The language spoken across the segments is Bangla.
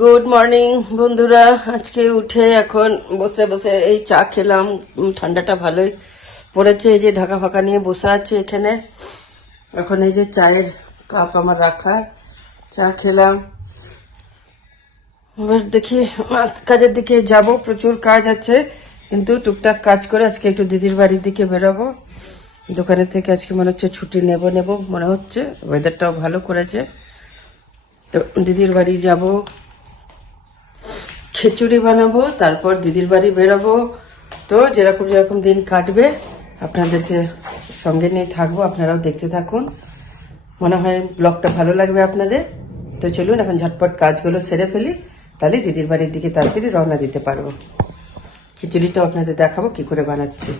গুড মর্নিং বন্ধুরা। আজকে উঠে এখন বসে বসে এই চা খেলাম। ঠান্ডাটা ভালোই পড়েছে। এই যে ঢাকা ফাঁকা নিয়ে বসে আছে এখানে। এখন এই যে চায়ের কাপ আমার রাখা, চা খেলাম। এবার দেখি কাজের দিকে যাব, প্রচুর কাজ আছে, কিন্তু টুকটাক কাজ করে আজকে একটু দিদির বাড়ির দিকে বেরোবো। দোকানের থেকে আজকে মনে হচ্ছে ছুটি নেব মনে হচ্ছে, ওয়েদারটাও ভালো করেছে। তো দিদির বাড়ি যাব, খিচুড়ি বানাবো, তারপর দিদির বাড়ি বেরোবো। তো যেরকম যেরকম দিন কাটবে আপনাদেরকে সঙ্গে নিয়ে থাকবো, আপনারাও দেখতে থাকুন। মনে হয় ব্লগটা ভালো লাগবে আপনাদের। তো চলুন এখন ঝটপট কাজগুলো সেরে ফেলি, তাহলে দিদির বাড়ির দিকে তাড়াতাড়ি রওনা দিতে পারবো। খিচুড়িটাও আপনাদের দেখাবো কি করে বানাচ্ছি।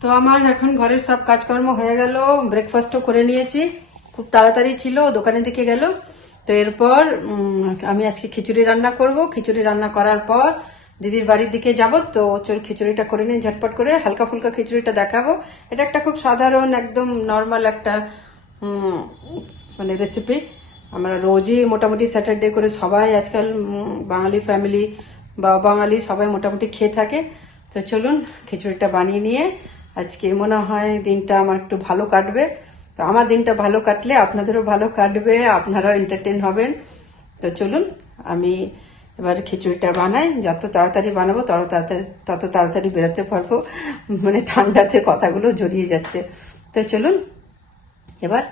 তো আমার এখন ঘরের সব কাজকর্ম হয়ে গেল, ব্রেকফাস্টও করে নিয়েছি, খুব তাড়াতাড়ি ছিল, দোকানের দিকে গেল। তো এরপর আমি আজকে খিচুড়ি রান্না করব। খিচুড়ি রান্না করার পর দিদির বাড়ির দিকে যাব। তো চল খিচুড়িটা করে নিয়ে ঝটপট করে হালকা ফুলকা খিচুড়িটা দেখাবো। এটা একটা খুব সাধারণ একদম নর্মাল একটা মানে রেসিপি। আমরা রোজই মোটামুটি স্যাটারডে করে সবাই আজকাল বাঙালি ফ্যামিলি বা বাঙালি সবাই মোটামুটি খেয়ে থাকে। তো চলুন খিচুড়িটা বানিয়ে নিয়ে আজকে মনে হয় দিনটা আমার একটু ভালো কাটবে। তো আমার দিনটা ভালো কাটলে আপনাদেরও ভালো কাটবে, আপনারাও এন্টারটেন হবেন। তো চলুন আমি এবার খিচুড়িটা বানাই। যত তাড়াতাড়ি বানাবো তত তাড়াতাড়ি বেরোতে পারবো, মানে ঠান্ডাতে কথাগুলো জড়িয়ে যাচ্ছে। তো চলুন এবার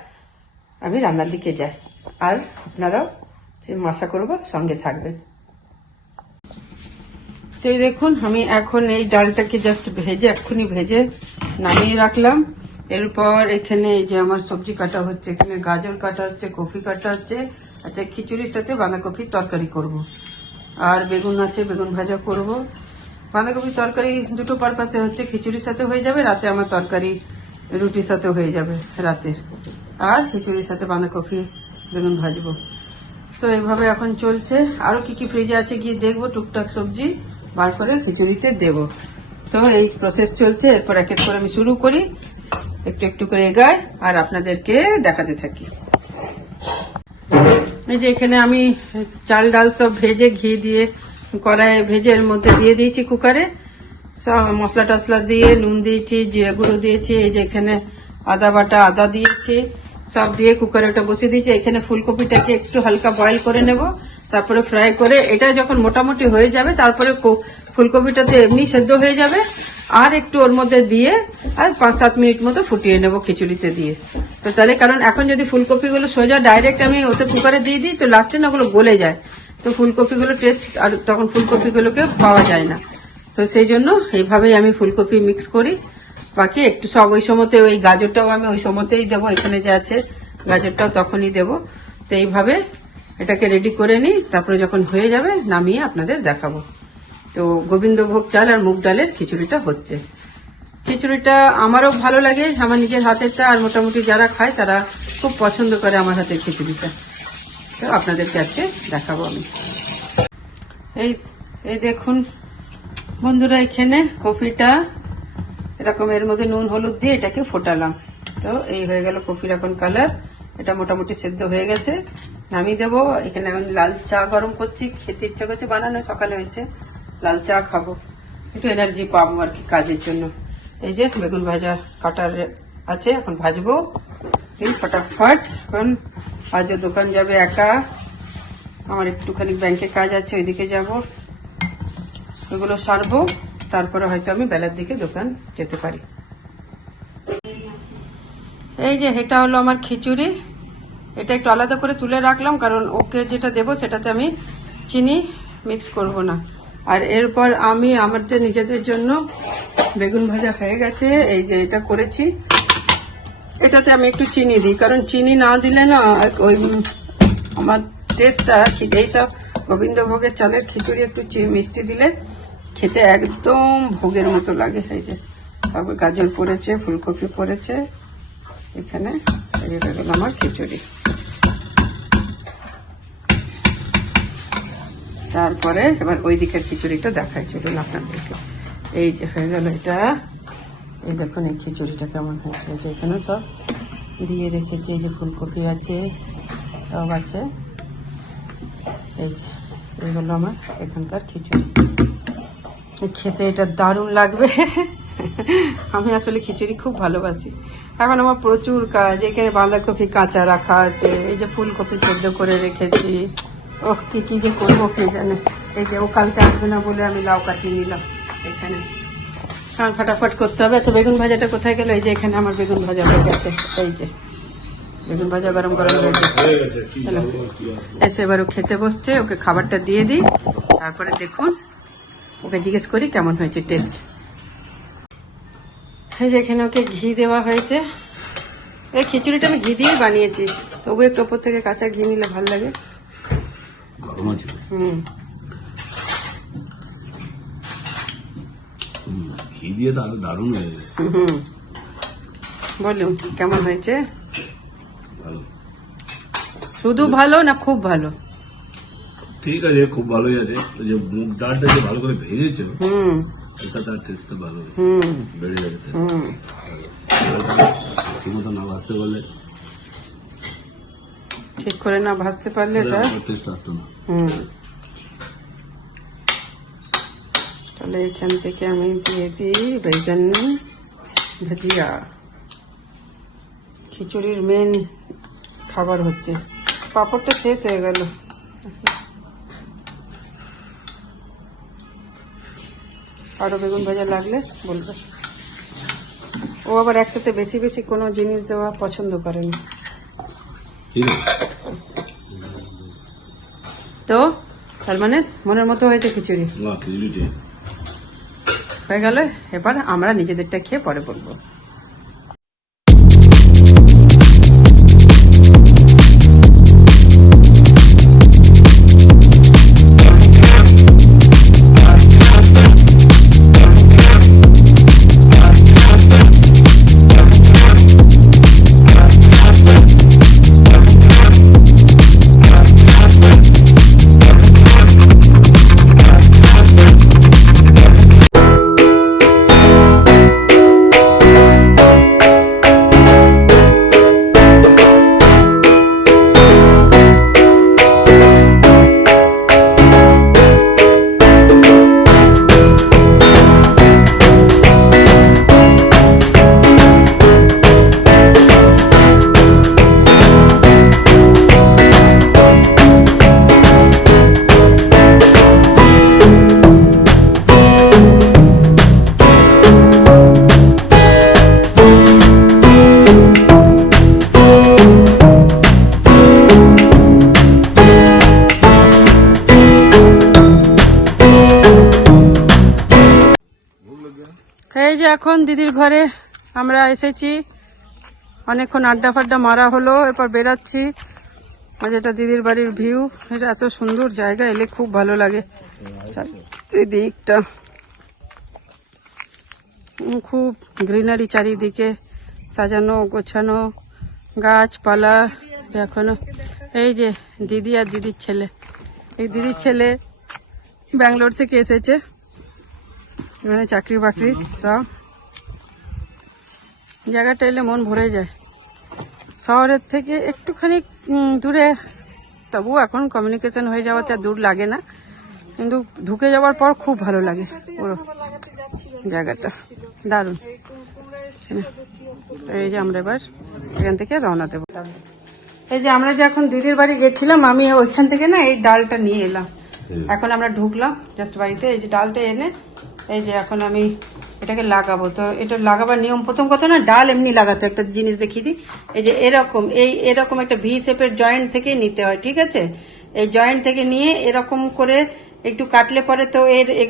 আমি রান্নার দিকে যাই, আর আপনারাও আশা করবো সঙ্গে থাকবেন। তো এই দেখুন আমি এখন এই ডালটাকে জাস্ট এক্ষুনি ভেজে নামিয়ে রাখলাম। এরপর এখানে এই যে আমার সবজি কাটা হচ্ছে, এখানে গাজর কাটা হচ্ছে, কফি কাটা হচ্ছে। আচ্ছা, খিচুড়ির সাথে বাঁধাকপির তরকারি করব, আর বেগুন আছে, বেগুন ভাজা করব। বাঁধাকপির তরকারি দুটো পারপাসে হচ্ছে, খিচুড়ির সাথে হয়ে যাবে, রাতে আমার তরকারি রুটির সাথে হয়ে যাবে রাতের, আর খিচুড়ির সাথে বাঁধাকপি বেগুন ভাজবো। তো এইভাবে এখন চলছে। আরো কি কি ফ্রিজে আছে গিয়ে দেখবো, টুকটাক সবজি বার করে খিচুড়িতে দেব। তো এই প্রসেস চলছে। এরপর এক এক করে আমি শুরু করি, একটু একটু করে এগাই আর আপনাদেরকে দেখাতে থাকি। এই যে এখানে আমি চাল ডাল সব ভেজে ঘি দিয়ে কড়াইয়ে ভেজে এর মধ্যে দিয়ে দিয়েছি কুকারে। সব মশলা টসলা দিয়ে নুন দিয়েছি, জিরে গুঁড়ো দিয়েছি, এই যে এখানে আদা বাটা আদা দিয়েছি, সব দিয়ে কুকারে ওটা বসিয়ে দিয়েছি। এখানে ফুলকপিটাকে একটু হালকা বয়েল করে নেব, তারপরে ফ্রাই করে এটা যখন মোটামুটি হয়ে যাবে তারপরে ফুলকপিটাতে এমনি সেদ্ধ হয়ে যাবে। আর একটু ওর মধ্যে দিয়ে আর 5-7 মিনিট মতো ফুটিয়ে নেব খিচুড়িতে দিয়ে। তো তাহলে কারণ এখন যদি ফুলকপিগুলো সোজা ডাইরেক্ট আমি ওতে কুকারে দিয়ে দিই তো লাস্টে না ওগুলো গলে যায়, তো ফুলকপিগুলো টেস্ট আর তখন ফুলকপিগুলোকে পাওয়া যায় না। তো সেই জন্য এইভাবেই আমি ফুলকপি মিক্স করি। বাকি একটু সব ওই সময়তে, ওই গাজরটাও আমি ওই সময়তেই দেবো, এখানে যে আছে গাজরটাও তখনই দেবো। তো এইভাবে এটাকে রেডি করে নিই, তারপরে যখন হয়ে যাবে নামিয়ে আপনাদের দেখাবো। তো গোবিন্দভোগ চাল আর মুগ ডালের খিচুড়িটা হচ্ছে। খিচুড়িটা আমারও ভালো লাগে, আমার নিজের হাতেরটা, আর মোটামুটি যারা খায় তারা খুব পছন্দ করে আমার হাতের খিচুড়িটা। তো আপনাদেরকে আজকে দেখাবো আমি। এই দেখুন বন্ধুরা, এখানে কফিটা এরকম এর মধ্যে নুন হলুদ দিয়ে এটাকে ফোটালাম। তো এই হয়ে গেল কফির এখন কালার। এটা মোটামুটি সেদ্ধ হয়ে গেছে, নামিয়ে দেবো। এখানে এখন লাল চা গরম করছি, খেতে ইচ্ছা করছে, বানানো সকালে হয়েছে, লাল চা খাবো, একটু এনার্জি পাবো আর কি কাজের জন্য। এই যে বেগুন ভাজা কাটার আছে, এখন ভাজবো ফটাফট। এখন আজও দোকান যাবে একা, আমার একটুখানি ব্যাংকে কাজ আছে, ওইদিকে যাব, ওইগুলো সারবো, তারপরে হয়তো আমি বেলার দিকে দোকান যেতে পারি। এই যে এটা হলো আমার খিচুড়ি, এটা একটু আলাদা করে তুলে রাখলাম, কারণ ওকে যেটা দেবো সেটাতে আমি চিনি মিক্স করব না। আর এরপর আমি আমাদের নিজেদের জন্য বেগুন ভাজা হয়ে গেছে, এই যে এটা করেছি, এটাতে আমি একটু চিনি দিই, কারণ চিনি না দিলে না ওই আমার টেস্টটা, এইসব গোবিন্দভোগের চালের খিচুড়ি একটু মিষ্টি দিলে খেতে একদম ভোগের মতো লাগে। এই যে সব গাজর পড়েছে, ফুলকপি পড়েছে, এখানে হয়ে গেল আমার খিচুড়ি। তারপরে এবার ওই দিকের খিচুড়িটা দেখাই, চলুন আপনাদেরকে। এই যে হয়ে গেল এটা, এই দেখুন এই খিচুড়িটা কেমন হয়েছে। যে এখানে সব দিয়ে রেখেছি, এই যে ফুলকপি আছে, সব আছে, এই যে এই হলো আমার এখানকার খিচুড়ি। খেতে এটা দারুণ লাগবে। আমি আসলে খিচুড়ি খুব ভালোবাসি। এখন আমার প্রচুর কাজ, এখানে বাঁধাকপি কাঁচা রাখা আছে, এই যে ফুলকপি সেদ্ধ করে রেখেছি। ওহ কি কি যে করবো কে জানে। এই যে ও কালকে আসবে না বলে আমি লাউ কাটিয়ে নিলাম এখানে, কারণ ফাটাফাট করতে হবে। তো বেগুন ভাজাটা কোথায় গেল? এই যে এখানে আমার বেগুন ভাজা হয়ে গেছে। এই যে বেগুন ভাজা গরম গরম এসে এবার ও খেতে বসছে, ওকে খাবারটা দিয়ে দিই, তারপরে দেখুন ওকে জিজ্ঞেস করি কেমন হয়েছে টেস্ট। এই যে এখানে ওকে ঘি দেওয়া হয়েছে। এই খিচুড়িটা আমি ঘি দিয়েই বানিয়েছি, তবু একটু ওপর থেকে কাঁচা ঘি নিলে ভালো লাগে। ঘি দিয়ে তো আরো দারুণ হয়ে যায়। বলুন কেমন হয়েছে? ভালো। শুধু ভালো না খুব ভালো? ঠিক আছে, খুব ভালোই আছে। ওই যে মুগ ডালটা যে ভালো করে ভেজেছো, এটা তার টেস্টটা ভালো হয়েছে, বেড়ে যাবে টেস্ট। ঠিক মতো না ভাজতে পারলে, ঠিক করে না ভাজতে পারলে এটা টেস্ট আসতো না। তাহলে এখান থেকে আমি দিয়ে দিই বেগুন ভাজিয়া। খিচুড়ির মেন খাবার হচ্ছে। পাঁপড়টা শেষ হয়ে গেল। আরো বেগুন ভাজা লাগলে বলবে। ও আবার একসাথে বেশি বেশি কোনো জিনিস দেওয়া পছন্দ করে না। ঠিক আছে, তো তার মানে মনের মতো হয়েছে খিচুড়ি? খিচুড়ি হয়ে গেল। এবার আমরা নিজেদেরটা খেয়ে পরে বলবো। এই যে এখন দিদির ঘরে আমরা এসেছি, অনেকক্ষণ আড্ডা ফাড্ডা মারা হলো, এরপর বেরাচ্ছি। আর এটা দিদির বাড়ির ভিউ। এটা এত সুন্দর জায়গা, এলে খুব ভালো লাগে। এই দিকটা খুব গ্রিনারি, চারিদিকে সাজানো গোছানো, গাছপালা। এখনো এই যে দিদি আর দিদির ছেলে, এই দিদির ছেলে ব্যাঙ্গালোর থেকে এসেছে, এখানে চাকরি বাকরি সব। জায়গাটা এলে মন ভরে যায়। শহরের থেকে একটুখানি দূরে, তবু এখন কমিউনিকেশন হয়ে যাওয়াতে আর দূর লাগে না, কিন্তু ঢুকে যাওয়ার পর খুব ভালো লাগে পুরো জায়গাটা, দারুণ। এই যে আমরা এবার এখান থেকে রওনা দেবো। এই যে আমরা যে এখন দিদির বাড়ি গেছিলাম, আমি ওইখান থেকে না এই ডালটা নিয়ে এলাম। এখন আমরা ঢুকলাম জাস্ট বাড়িতে। এই যে ডালটা এনে এই যে এখন আমি এটাকে লাগাবো। তো এটা লাগাবার নিয়ম, প্রথম কথা না ডাল এমনি লাগাতে, একটা জিনিস দেখিয়ে দিই। এই যে এরকম একটা ভি শেপের জয়েন্ট থেকে নিতে হয়, ঠিক আছে? এই জয়েন্ট থেকে নিয়ে এরকম করে একটু কাটলে পরে তো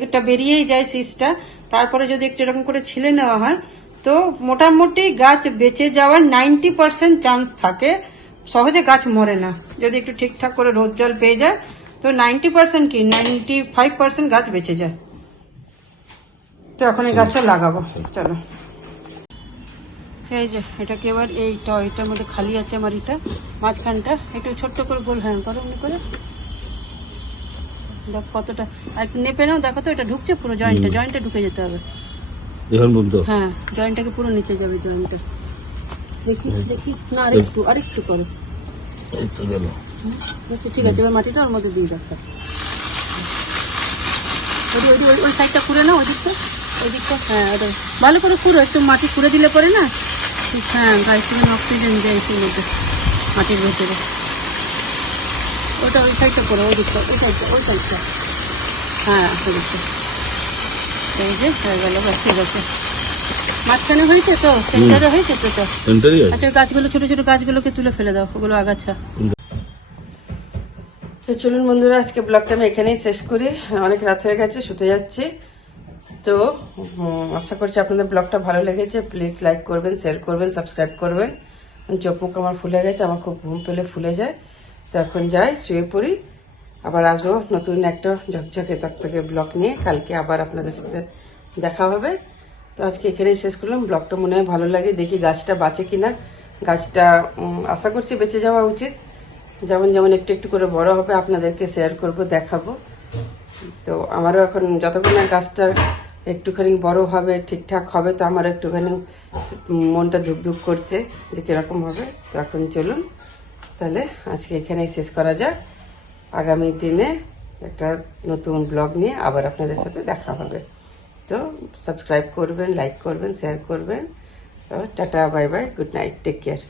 এটা বেরিয়েই যায় শীষটা। তারপরে যদি একটু এরকম করে ছিলে নেওয়া হয় তো মোটামুটি গাছ বেঁচে যাওয়ার 90% চান্স থাকে। সহজে গাছ মরে না যদি একটু ঠিকঠাক করে রোদ জল পেয়ে যায়। তো 90% কি 95% গাছ বেঁচে যায়। তো এখন এই গাছটা লাগাবো, চলো। এই যে এটাকে এবার এটার মধ্যে খালি আছে আমার, এটা মাঝখানটা একটু ছোট্ট করে গোল হ্যাঁ করো এমনি করে। দেখ কতটা, আর একটু নেপে নাও, দেখো তো এটা ঢুকছে পুরো জয়েন্টে ঢুকে যেতে হবে। হ্যাঁ জয়েন্টটাকে পুরো নিচে যাবে জয়েন্টটা। দেখি না, আরেকটু করো। ঠিক আছে, এবার মাটিটা ওর মধ্যে দিয়ে রাখছে। ওই সাইডটা খুঁড়ে না, ওই দিকটা হ্যাঁ, ওটা ভালো করে খুঁড়ো, একটু মাটি খুঁড়ে দিলে পরে না, হ্যাঁ গাছ থেকে অক্সিজেন যায় সেই মধ্যে মাটির ভেতরে। ওটা ওই সাইডটা করো, ওই সাইডটা হ্যাঁ, ওই দিকটা। এই যে হয়ে গেল, ঠিক আছে। মাঝখানে হয়েছে তো, সেন্টারে হয়েছে তো। আচ্ছা, ওই গাছগুলো, ছোট ছোট গাছগুলোকে তুলে ফেলে দাও, ওগুলো আগাছা। তো চলুন বন্ধুরা, আজকে ব্লগটা আমি এখানেই শেষ করি, অনেক রাত হয়ে গেছে, শুতে যাচ্ছি। তো আশা করছি আপনাদের ব্লগটা ভালো লেগেছে। প্লিজ লাইক করবেন, শেয়ার করবেন, সাবস্ক্রাইব করবেন। চোখ মুখ আমার ফুলে গেছে, আমার খুব ঘুম পেলে ফুলে যায়। তো এখন যাই, শুয়ে পড়ি, আবার আসবো নতুন একটা ঝকঝকে তকতকে ব্লগ নিয়ে। কালকে আবার আপনাদের সাথে দেখা হবে। তো আজকে এখানেই শেষ করলাম। ব্লগটা মনে হয় ভালো লাগে, দেখি গাছটা বাঁচে কিনা। গাছটা আশা করছি বেঁচে যাওয়া উচিত। যেমন যেমন একটু একটু করে বড় হবে আপনাদেরকে শেয়ার করব, দেখাবো। তো আমারও এখন যতক্ষণ না গাছটা একটুখানি বড় হবে, ঠিকঠাক হবে, তো আমার একটুখানি মনটা ধুকধুক করছে যে কিরকম হবে। তো এখন চলুন তাহলে আজকে এখানেই শেষ করা যাক। আগামী দিনে একটা নতুন ব্লগ নিয়ে আবার আপনাদের সাথে দেখা হবে। তো সাবস্ক্রাইব করবেন, লাইক করবেন, শেয়ার করবেন। Tata, bye bye, good night, take care.